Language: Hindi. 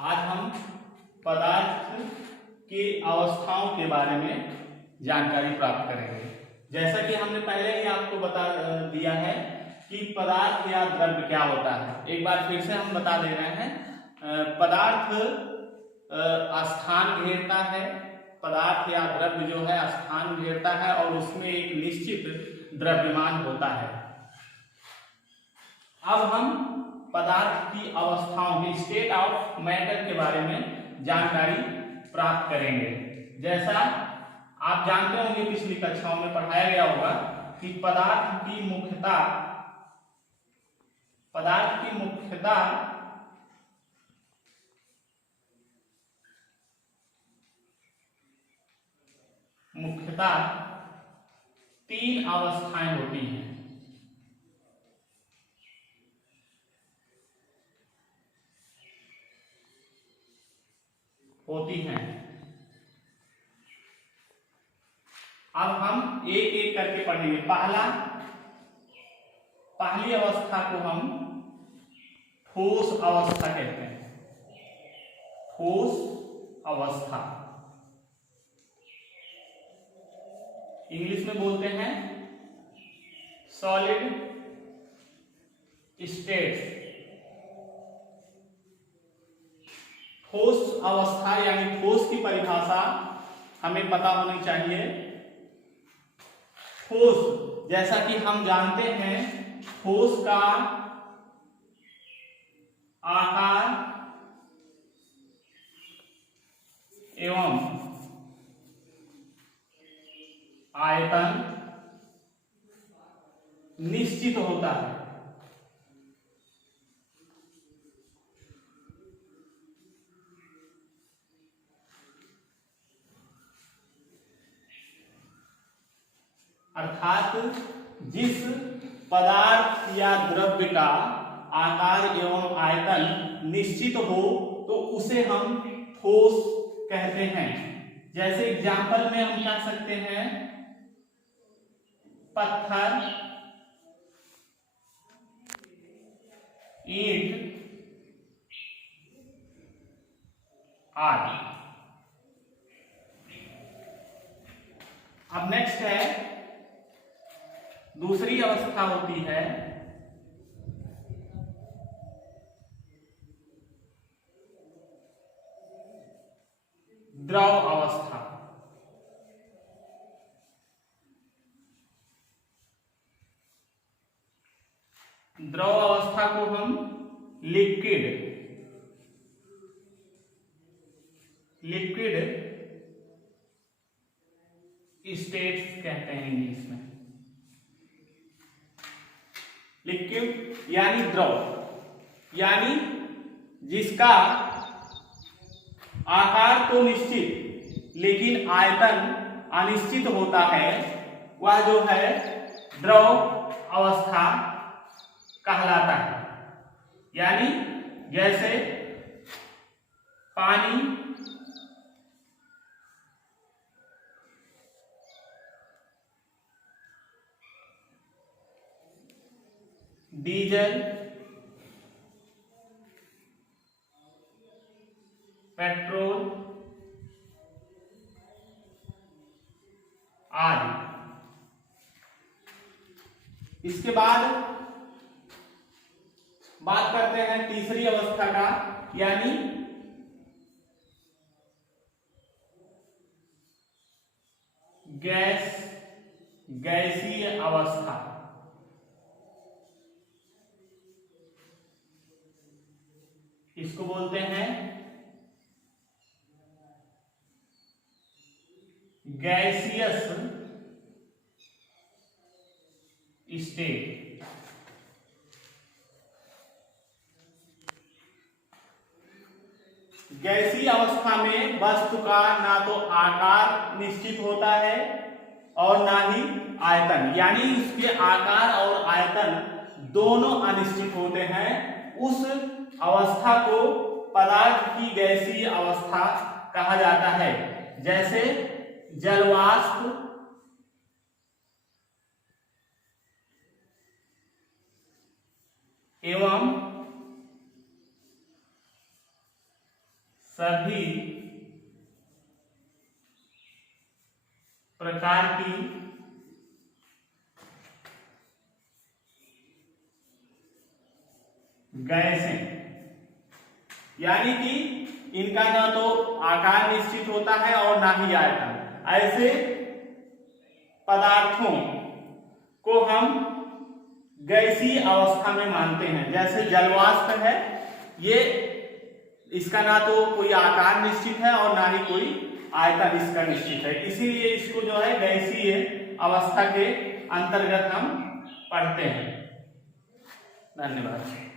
आज हम पदार्थ की अवस्थाओं के बारे में जानकारी प्राप्त करेंगे। जैसा कि हमने पहले ही आपको बता दिया है कि पदार्थ या द्रव्य क्या होता है। एक बार फिर से हम बता दे रहे हैं। पदार्थ स्थान घेरता है, पदार्थ या द्रव्य जो है स्थान घेरता है और उसमें एक निश्चित द्रव्यमान होता है। अब हम पदार्थ की अवस्थाओं की स्टेट ऑफ मैटर के बारे में जानकारी प्राप्त करेंगे। जैसा आप जानते होंगे, पिछली कक्षाओं में पढ़ाया गया होगा कि पदार्थ की मुख्यतः तीन अवस्थाएं होती हैं। अब हम एक एक करके पढ़ेंगे। पहली अवस्था को हम ठोस अवस्था कहते हैं। ठोस अवस्था इंग्लिश में बोलते हैं सॉलिड स्टेट्स। ठोस अवस्था यानी ठोस की परिभाषा हमें पता होनी चाहिए। ठोस, जैसा कि हम जानते हैं, ठोस का आकार एवं आयतन निश्चित होता है। अर्थात जिस पदार्थ या द्रव्य का आकार एवं आयतन निश्चित हो तो उसे हम ठोस कहते हैं। जैसे एग्जाम्पल में हम कह सकते हैं पत्थर, ईंट आदि। अब नेक्स्ट है, दूसरी अवस्था होती है द्रव अवस्था। द्रव अवस्था को हम लिक्विड स्टेट्स कहते हैं इंग्लिश में। लिक्विड यानी द्रव, यानी जिसका आकार तो निश्चित लेकिन आयतन अनिश्चित होता है, वह जो है द्रव अवस्था कहलाता है। यानी जैसे पानी, डीजल, पेट्रोल आदि। इसके बाद बात करते हैं तीसरी अवस्था का, यानी गैसीय अवस्था। इसको बोलते हैं गैसियस स्टेट। गैसीय अवस्था में वस्तु का ना तो आकार निश्चित होता है और ना ही आयतन, यानी उसके आकार और आयतन दोनों अनिश्चित होते हैं। उस अवस्था को पदार्थ की गैसीय अवस्था कहा जाता है। जैसे जलवाष्प, एवं सभी प्रकार की गैसें, यानी कि इनका ना तो आकार निश्चित होता है और ना ही आयतन। ऐसे पदार्थों को हम गैसीय अवस्था में मानते हैं। जैसे जलवाष्प है, ये इसका ना तो कोई आकार निश्चित है और ना ही कोई आयतन इसका निश्चित है, इसीलिए इसको जो है गैसीय अवस्था के अंतर्गत हम पढ़ते हैं। धन्यवाद।